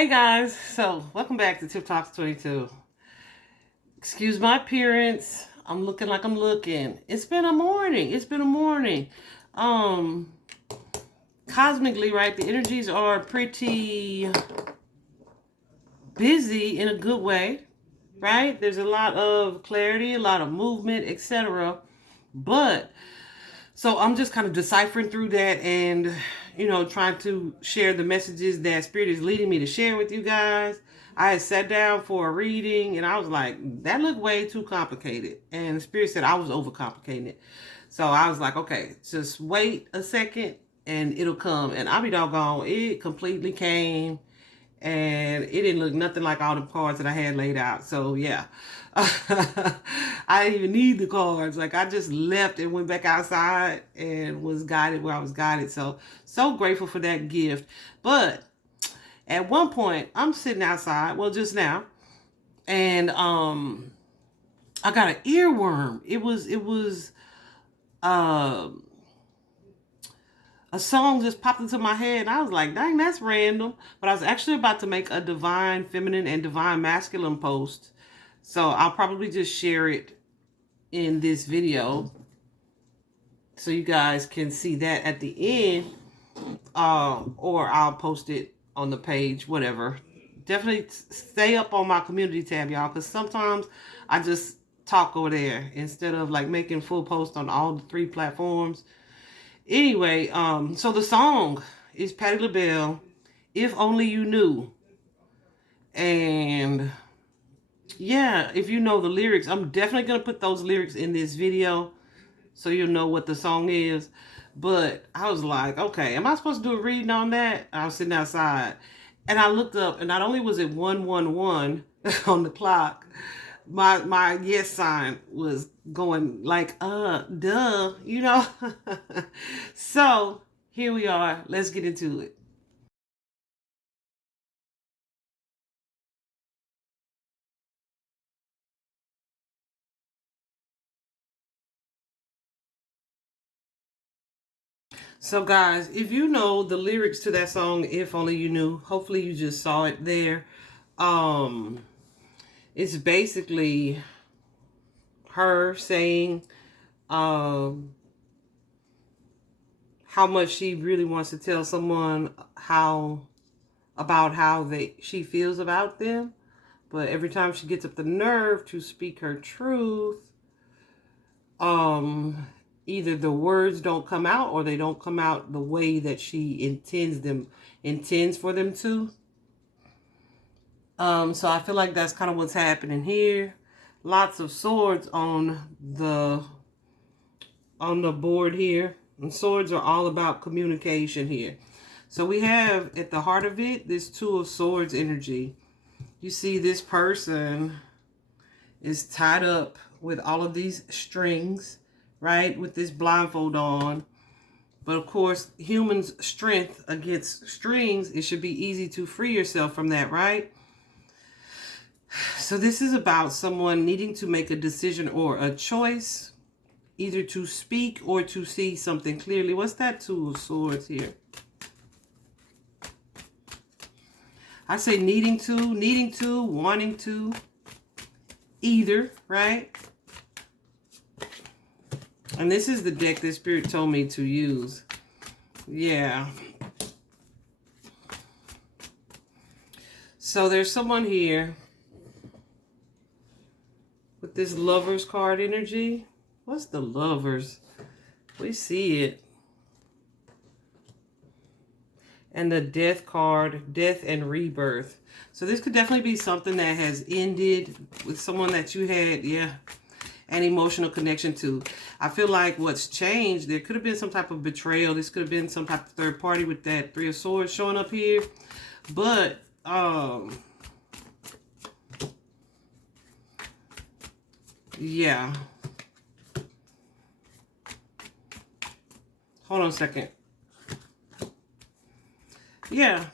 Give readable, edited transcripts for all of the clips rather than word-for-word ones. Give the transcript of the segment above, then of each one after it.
Hey guys, so welcome back to Tip Talks 22. Excuse my appearance. I'm looking like I'm looking. It's been a morning. Um, Cosmically, right? The energies are pretty busy in a good way, right? There's a lot of clarity, a lot of movement, etc. But so I'm just kind of deciphering through that and, trying to share the messages that Spirit is leading me to share with you guys. I had sat down for a reading and I was like, that looked way too complicated. And the Spirit said I was overcomplicating it. So I was like, okay, just wait a second and it'll come. And I'll be doggone, it completely came and it didn't look nothing like all the cards that I had laid out. So yeah, I didn't even need the cards. Like I just left and went back outside and was guided where I was guided. So grateful for that gift. But at one point, I'm sitting outside. Well, just now, and I got an earworm. It was a song just popped into my head, and I was like, dang, that's random. But I was actually about to make a divine feminine and divine masculine post. So I'll probably just share it in this video so you guys can see that at the end, or I'll post it on the page, whatever. Definitely stay up on my community tab, y'all, because sometimes I just talk over there instead of like making full posts on all the 3 platforms. Anyway, so the song is Patti LaBelle, If Only You Knew. And yeah, if you know the lyrics, I'm definitely going to put those lyrics in this video so you'll know what the song is. But I was like, okay, am I supposed to do a reading on that? I was sitting outside and I looked up, and not only was it 111 on the clock, my yes sign was going like, duh, So here we are. Let's get into it. So guys, if you know the lyrics to that song, If Only You Knew, hopefully you just saw it there. It's basically her saying, how much she really wants to tell someone about how she feels about them, but every time she gets up the nerve to speak her truth, either the words don't come out or they don't come out the way that she intends for them to. So I feel like that's kind of what's happening here. Lots of swords on the board here. And swords are all about communication here. So we have at the heart of it, this 2 of Swords energy. You see this person is tied up with all of these strings, right? With this blindfold on. But of course, humans' strength against strings, it should be easy to free yourself from that, right? So this is about someone needing to make a decision or a choice, either to speak or to see something clearly. What's that 2 of Swords here? I say needing to, wanting to, either, right? And this is the deck that Spirit told me to use. Yeah. So there's someone here with this Lovers card energy. What's the Lovers? We see it. And the Death card, Death and Rebirth. So this could definitely be something that has ended with someone that you had, an emotional connection to. I feel like what's changed, there could have been some type of betrayal. This could have been some type of third party with that 3 of Swords showing up here. But, yeah. Hold on a second. Yeah.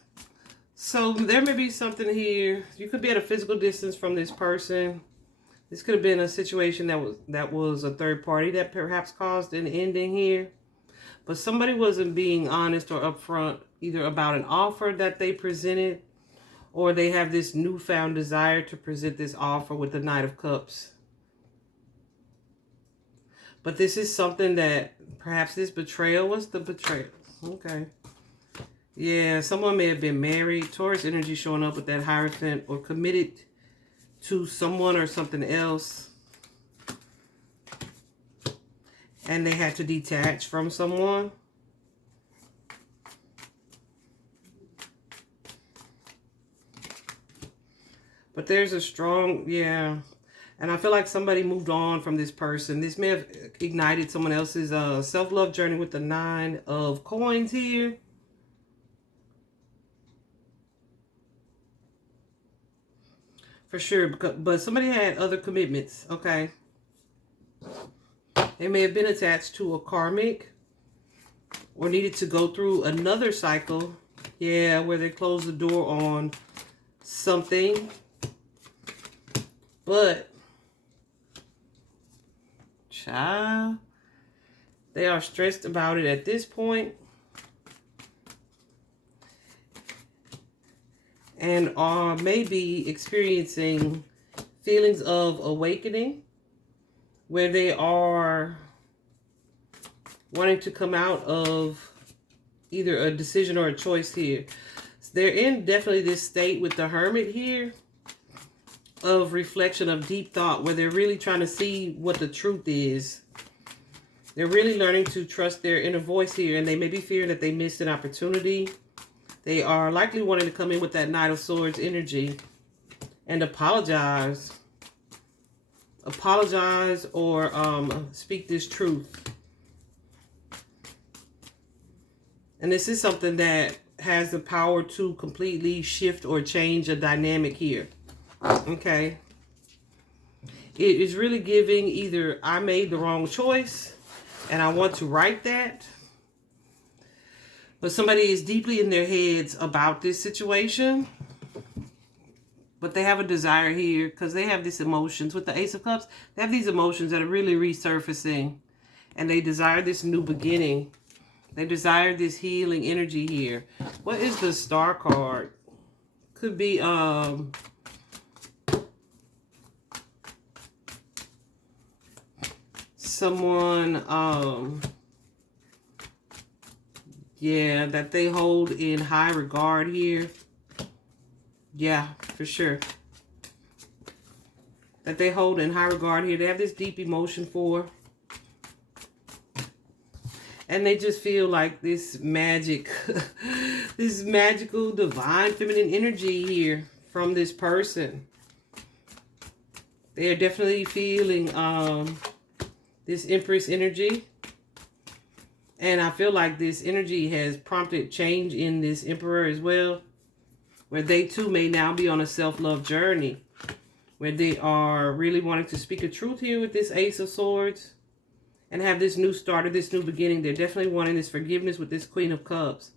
So there may be something here. You could be at a physical distance from this person. This could have been a situation that was a third party that perhaps caused an ending here. But somebody wasn't being honest or upfront either about an offer that they presented or they have this newfound desire to present this offer with the Knight of Cups. But this is something that perhaps this betrayal was the betrayal. Okay. Yeah, someone may have been married. Taurus energy showing up with that Hierophant, or committed to someone or something else. And they had to detach from someone. But there's a strong, yeah. And I feel like somebody moved on from this person. This may have ignited someone else's self-love journey with the 9 of Coins here. For sure. But somebody had other commitments, okay? They may have been attached to a karmic, or needed to go through another cycle. Yeah, where they closed the door on something. But, child, they are stressed about it at this point. And are maybe experiencing feelings of awakening, where they are wanting to come out of either a decision or a choice here. So they're in definitely this state with the Hermit here of reflection, of deep thought, where they're really trying to see what the truth is. They're really learning to trust their inner voice here, and they may be fearing that they missed an opportunity. They are likely wanting to come in with that Knight of Swords energy and apologize. Apologize, or speak this truth. And this is something that has the power to completely shift or change a dynamic here. Okay. It is really giving either I made the wrong choice and I want to right that. But somebody is deeply in their heads about this situation. But they have a desire here because they have these emotions. With the Ace of Cups, they have these emotions that are really resurfacing. And they desire this new beginning. They desire this healing energy here. What is the Star card? Could be someone yeah, that they hold in high regard here. Yeah, for sure. That they hold in high regard here. They have this deep emotion for. And they just feel like this magic, this magical, divine, feminine energy here from this person. They are definitely feeling this Empress energy. And I feel like this energy has prompted change in this Emperor as well, where they too may now be on a self-love journey, where they are really wanting to speak a truth here with this Ace of Swords and have this new start or this new beginning. They're definitely wanting this forgiveness with this Queen of Cups.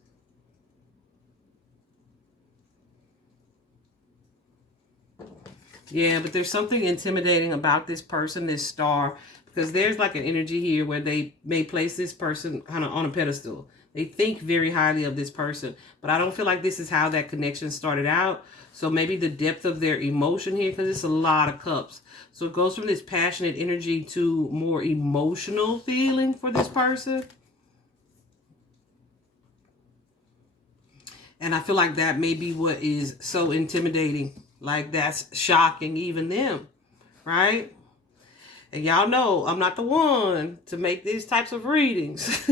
Yeah, but there's something intimidating about this person, this star, because there's like an energy here where they may place this person kind of on a pedestal. They think very highly of this person, but I don't feel like this is how that connection started out. So maybe the depth of their emotion here, because it's a lot of cups. So it goes from this passionate energy to more emotional feeling for this person. And I feel like that may be what is so intimidating. Like that's shocking even them, right? And y'all know I'm not the one to make these types of readings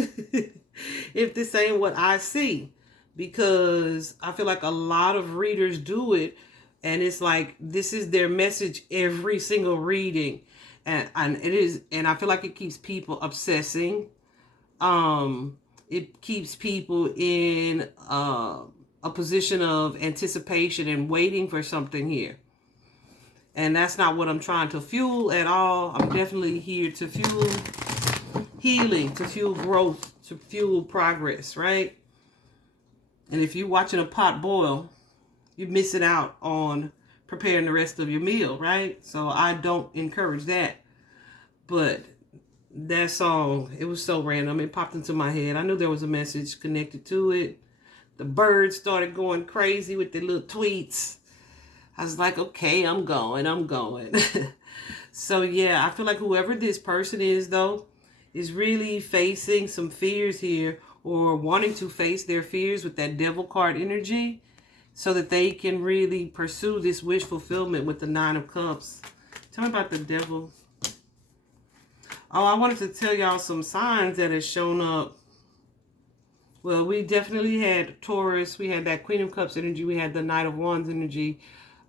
if this ain't what I see. Because I feel like a lot of readers do it. And it's like this is their message every single reading. And it is, and I feel like it keeps people obsessing. It keeps people in a position of anticipation and waiting for something here. And that's not what I'm trying to fuel at all. I'm definitely here to fuel healing, to fuel growth, to fuel progress, right? And if you're watching a pot boil, you're missing out on preparing the rest of your meal, right? So I don't encourage that. But that song, it was so random. It popped into my head. I knew there was a message connected to it. The birds started going crazy with their little tweets. I was like, okay, I'm going. So yeah, I feel like whoever this person is, though, is really facing some fears here, or wanting to face their fears with that devil card energy, so that they can really pursue this wish fulfillment with the Nine of Cups. Tell me about the devil. Oh, I wanted to tell y'all some signs that has shown up. Well, we definitely had Taurus. We had that Queen of Cups energy. We had the Knight of Wands energy.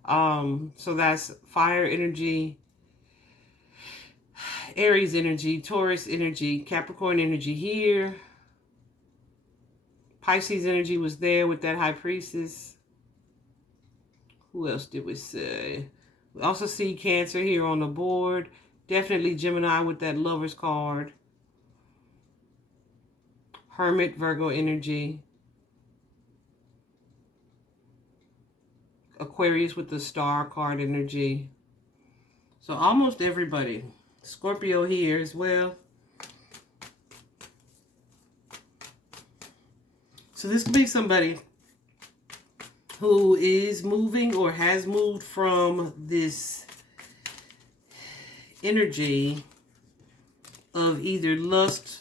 So that's fire energy, Aries energy, Taurus energy, Capricorn energy here. Pisces energy was there with that High Priestess. Who else did we say? We also see Cancer here on the board. Definitely Gemini with that Lover's card. Hermit, Virgo energy. Aquarius with the Star card energy. So almost everybody. Scorpio here as well. So this could be somebody who is moving or has moved from this energy of either lust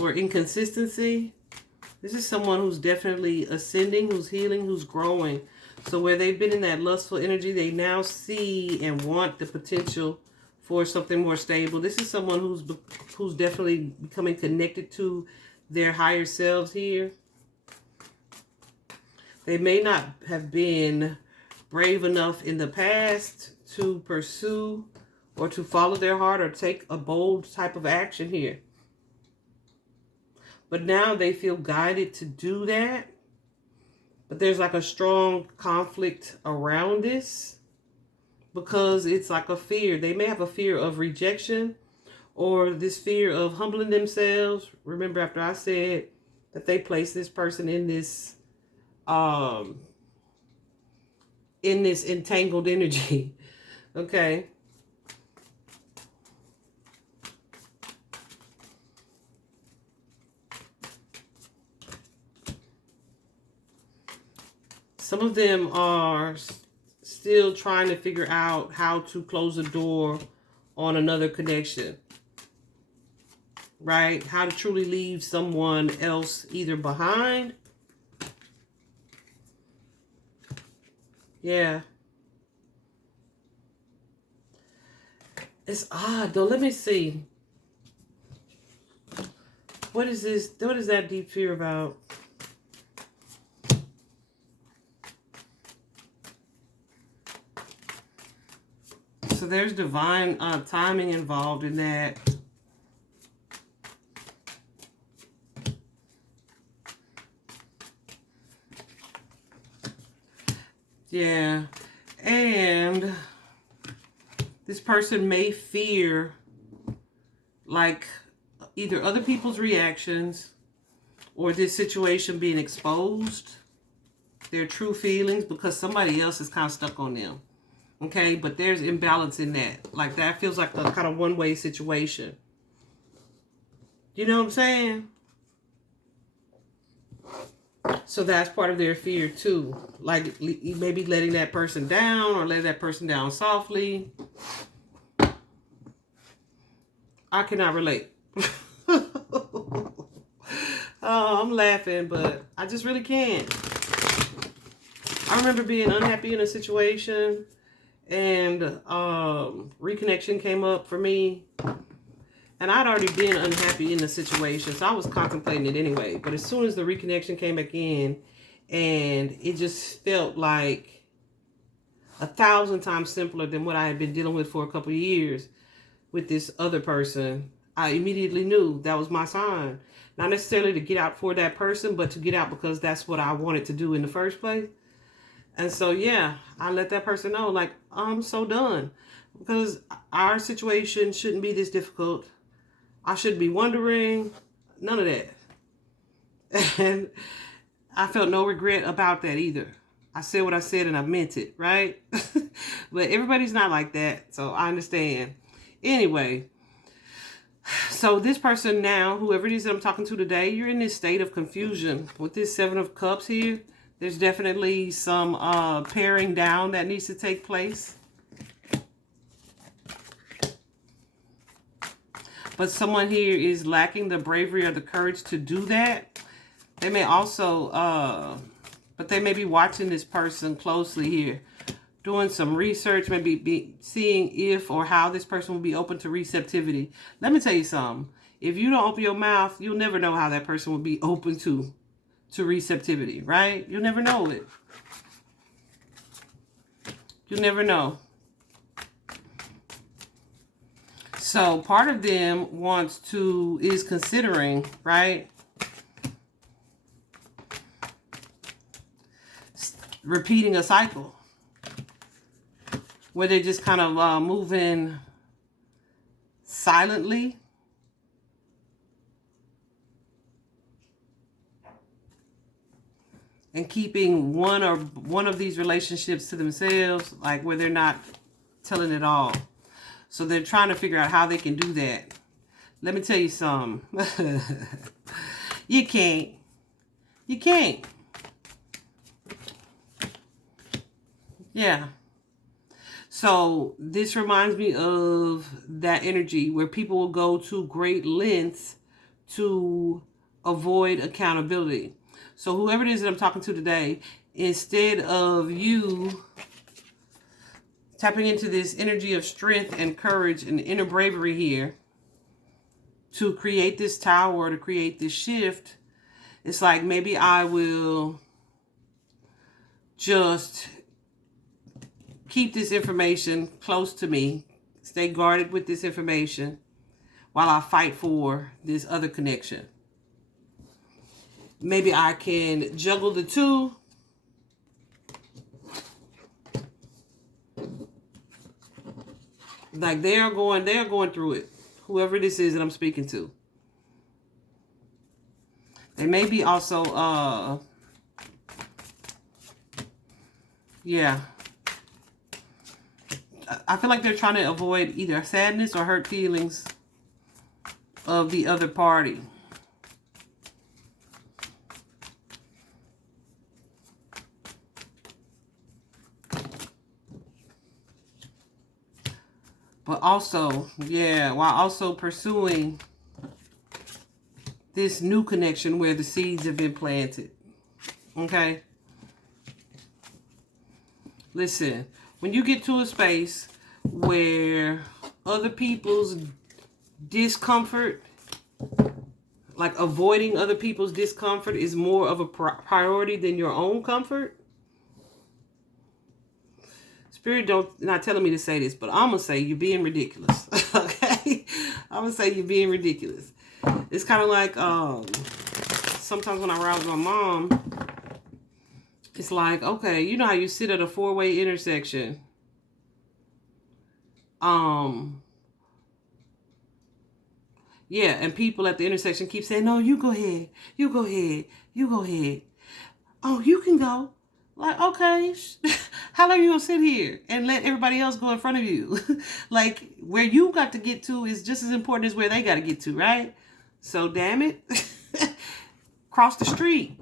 or inconsistency. This is someone who's definitely ascending, who's healing, who's growing. So where they've been in that lustful energy, they now see and want the potential for something more stable. This is someone who's definitely becoming connected to their higher selves here. They may not have been brave enough in the past to pursue or to follow their heart or take a bold type of action here. But now they feel guided to do that. But there's like a strong conflict around this because it's like a fear. They may have a fear of rejection or this fear of humbling themselves. Remember, after I said that they place this person in this entangled energy. Okay. Some of them are still trying to figure out how to close the door on another connection, right? How to truly leave someone else either behind. Yeah. It's odd though. Let me see. What is this? What is that deep fear about? So there's divine timing involved in that. Yeah. And this person may fear like either other people's reactions or this situation being exposed, their true feelings, because somebody else is kind of stuck on them. Okay, but there's imbalance in that. Like that feels like a kind of one-way situation. You know what I'm saying? So that's part of their fear too. Like maybe letting that person down or letting that person down softly. I cannot relate. Oh, I'm laughing, but I just really can't. I remember being unhappy in a situation and reconnection came up for me. And I'd already been unhappy in the situation, so I was contemplating it anyway. But as soon as the reconnection came back in, and it just felt like 1,000 times simpler than what I had been dealing with for a couple of years with this other person, I immediately knew that was my sign. Not necessarily to get out for that person, but to get out because that's what I wanted to do in the first place. And so, yeah, I let that person know, like, I'm so done. Because our situation shouldn't be this difficult. I shouldn't be wondering. None of that. And I felt no regret about that either. I said what I said and I meant it, right? But everybody's not like that, so I understand. Anyway, So this person now, whoever it is that I'm talking to today, you're in this state of confusion. With this Seven of Cups here, there's definitely some paring down that needs to take place. But someone here is lacking the bravery or the courage to do that. They may also, but they may be watching this person closely here, doing some research, maybe seeing if or how this person will be open to receptivity. Let me tell you something. If you don't open your mouth, you'll never know how that person will be open to receptivity, right? You'll never know it. You'll never know. So part of them is considering, right? Repeating a cycle where they're just kind of moving silently. And keeping one of these relationships to themselves, like where they're not telling it all. So they're trying to figure out how they can do that. Let me tell you something. You can't. You can't. Yeah. So this reminds me of that energy where people will go to great lengths to avoid accountability. So whoever it is that I'm talking to today, instead of you tapping into this energy of strength and courage and inner bravery here to create this tower, to create this shift, it's like maybe I will just keep this information close to me, stay guarded with this information while I fight for this other connection. Maybe I can juggle the two. Like they are going through it. Whoever this is that I'm speaking to. They may be also, yeah. I feel like they're trying to avoid either sadness or hurt feelings of the other party. But also, yeah, while also pursuing this new connection where the seeds have been planted. Okay? Listen, when you get to a space where other people's discomfort, like avoiding other people's discomfort is more of a priority than your own comfort, Spirit not telling me to say this, but I'm going to say you're being ridiculous. Okay? I'm going to say you're being ridiculous. It's kind of like sometimes when I ride with my mom, it's like, okay, you know how you sit at a four-way intersection. Yeah, and people at the intersection keep saying, no, you go ahead. You go ahead. You go ahead. Oh, you can go. Like, okay, how long are you going to sit here and let everybody else go in front of you? Like, where you got to get to is just as important as where they got to get to, right? So, damn it, cross the street.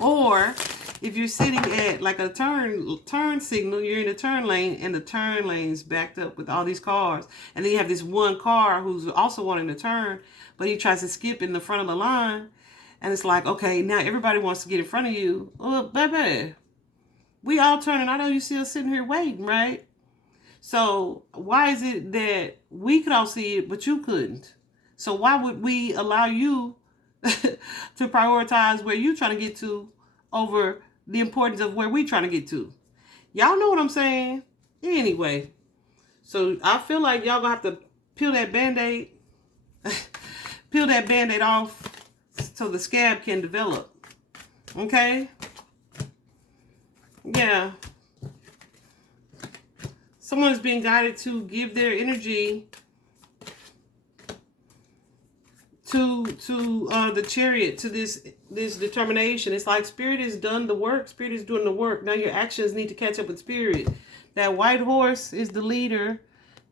Or, if you're sitting at, like, a turn signal, you're in a turn lane, and the turn lane's backed up with all these cars. And then you have this one car who's also wanting to turn, but he tries to skip in the front of the line. And it's like, okay, now everybody wants to get in front of you. Well, baby, we all turning. I know you still sitting here waiting, right? So why is it that we could all see it, but you couldn't? So why would we allow you to prioritize where you're trying to get to over the importance of where we're trying to get to? Y'all know what I'm saying? Anyway, so I feel like y'all gonna have to peel that Band-Aid, peel that Band-Aid off so the scab can develop. Okay? Yeah. Someone is being guided to give their energy to the Chariot, to this determination. It's like Spirit has done the work. Spirit is doing the work. Now your actions need to catch up with Spirit. That white horse is the leader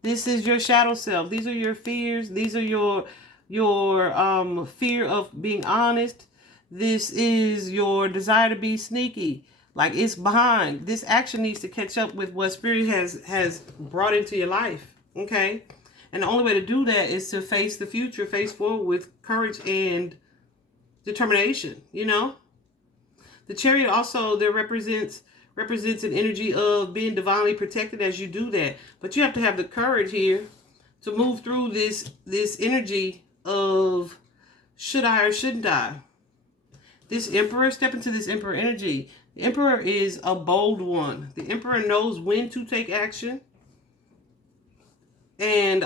This is your shadow self. These are your fears. These are your fear of being honest. This is your desire to be sneaky. Like, it's behind. This action needs to catch up with what Spirit has brought into your life. Okay? And the only way to do that is to face the future, face forward with courage and determination, you know? The Chariot also there represents an energy of being divinely protected as you do that. But you have to have the courage here to move through this energy of should I or shouldn't I? This Emperor, step into this Emperor energy. The Emperor is a bold one. The Emperor knows when to take action. And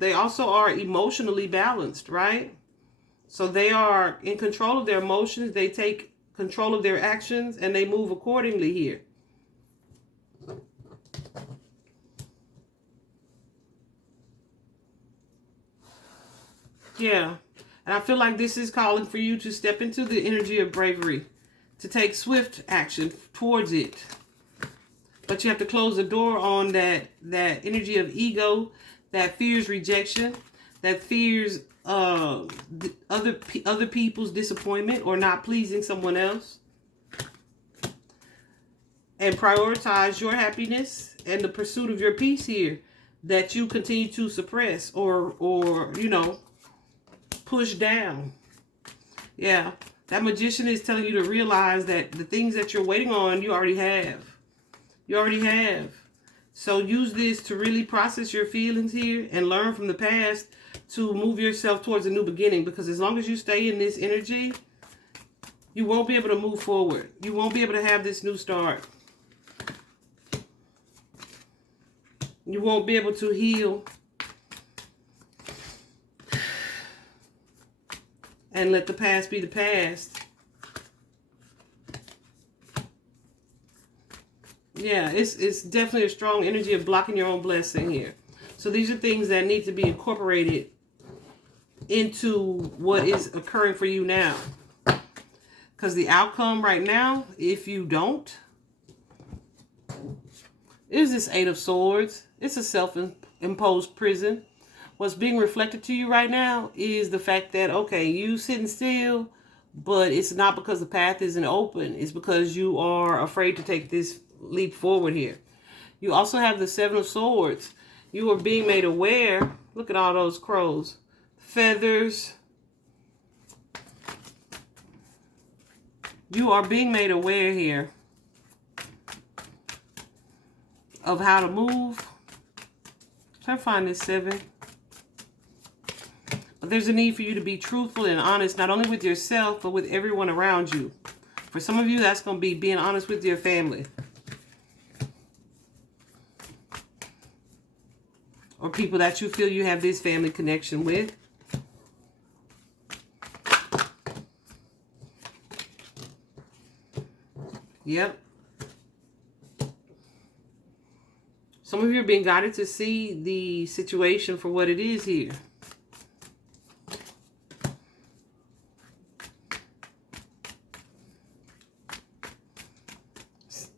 they also are emotionally balanced, right? So they are in control of their emotions. They take control of their actions and they move accordingly here. Yeah. And I feel like this is calling for you to step into the energy of bravery, to take swift action towards it. But you have to close the door on that energy of ego, that fears rejection, that fears other people's disappointment or not pleasing someone else. And prioritize your happiness and the pursuit of your peace here that you continue to suppress or you know, push down. Yeah, that Magician is telling you to realize that the things that you're waiting on, you already have. You already have. So use this to really process your feelings here and learn from the past to move yourself towards a new beginning. Because as long as you stay in this energy, you won't be able to move forward. You won't be able to have this new start. You won't be able to heal and let the past be the past. Yeah, it's definitely a strong energy of blocking your own blessing here. So these are things that need to be incorporated into what is occurring for you now. Because the outcome right now, if you don't, is this Eight of Swords. It's a self-imposed prison. What's being reflected to you right now is the fact that, okay, you sitting still, but it's not because the path isn't open. It's because you are afraid to take this leap forward here. You also have the Seven of Swords. You are being made aware. Look at all those crows. Feathers. You are being made aware here of how to move. Try to find this 7. But there's a need for you to be truthful and honest, not only with yourself, but with everyone around you. For some of you, that's going to be being honest with your family. Or people that you feel you have this family connection with. Yep. Some of you are being guided to see the situation for what it is here.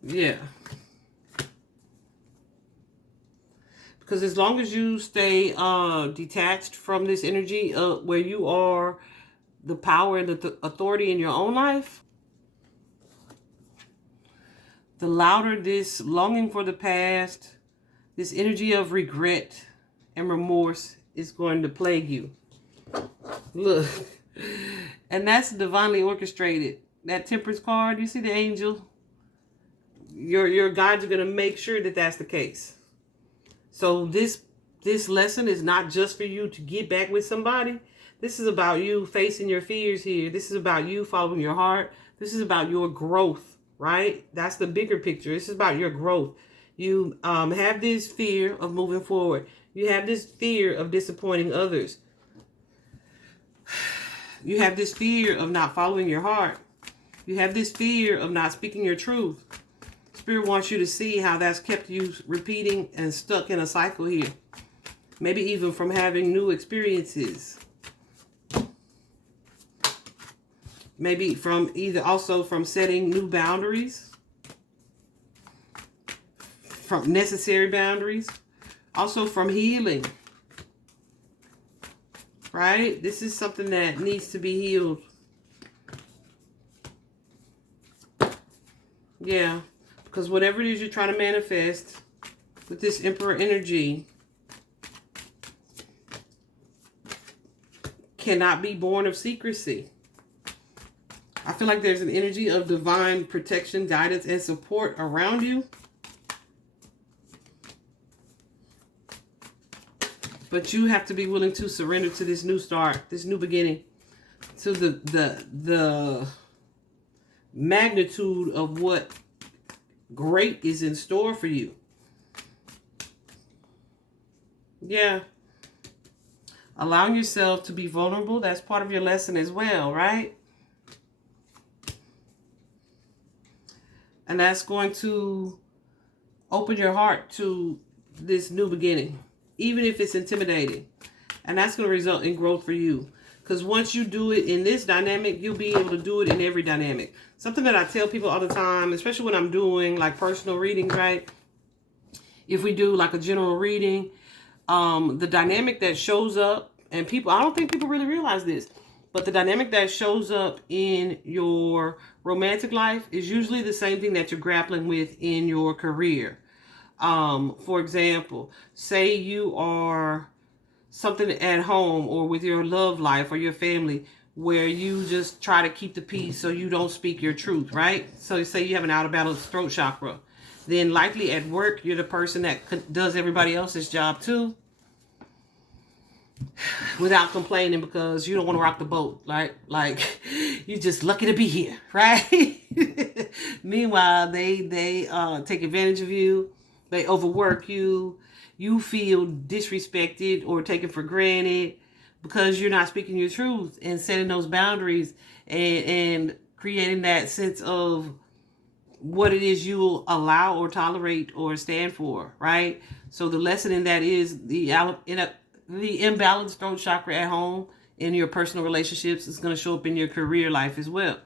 Yeah. Because as long as you stay detached from this energy where you are the power and the authority in your own life, the louder this longing for the past, this energy of regret and remorse is going to plague you. Look. And that's divinely orchestrated. That Temperance card, you see the angel? Your guides are going to make sure that that's the case. So this lesson is not just for you to get back with somebody. This is about you facing your fears here. This is about you following your heart. This is about your growth, right? That's the bigger picture. This is about your growth. You have this fear of moving forward. You have this fear of disappointing others. You have this fear of not following your heart. You have this fear of not speaking your truth. Spirit wants you to see how that's kept you repeating and stuck in a cycle here. Maybe even from having new experiences. Maybe from also from setting new boundaries. From necessary boundaries. Also from healing, right? This is something that needs to be healed. Yeah, because whatever it is you're trying to manifest with this Emperor energy cannot be born of secrecy. I feel like there's an energy of divine protection, guidance, and support around you. But you have to be willing to surrender to this new start, this new beginning, to the magnitude of what great is in store for you. Yeah. Allowing yourself to be vulnerable, that's part of your lesson as well, right? And that's going to open your heart to this new beginning, even if it's intimidating. And that's going to result in growth for you. Because once you do it in this dynamic, you'll be able to do it in every dynamic. Something that I tell people all the time, especially when I'm doing like personal readings, right? If we do like a general reading, the dynamic that shows up, and people, I don't think people really realize this, but the dynamic that shows up in your romantic life is usually the same thing that you're grappling with in your career. For example, say you are something at home or with your love life or your family where you just try to keep the peace so you don't speak your truth, right? So say you have an out of balance throat chakra. Then likely at work, you're the person that does everybody else's job too without complaining because you don't want to rock the boat. Like you're just lucky to be here, right? Meanwhile, they take advantage of you. They overwork you. You feel disrespected or taken for granted because you're not speaking your truth and setting those boundaries and creating that sense of what it is you will allow or tolerate or stand for, right? So the lesson in that is the imbalanced throat chakra at home in your personal relationships is going to show up in your career life as well.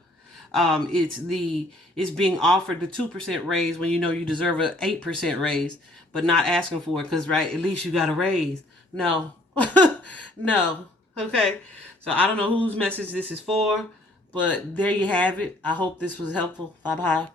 It's being offered the 2% raise when you know you deserve an 8% raise, but not asking for it because, right, at least you got a raise. No, no. Okay. So I don't know whose message this is for, but there you have it. I hope this was helpful. Bye-bye.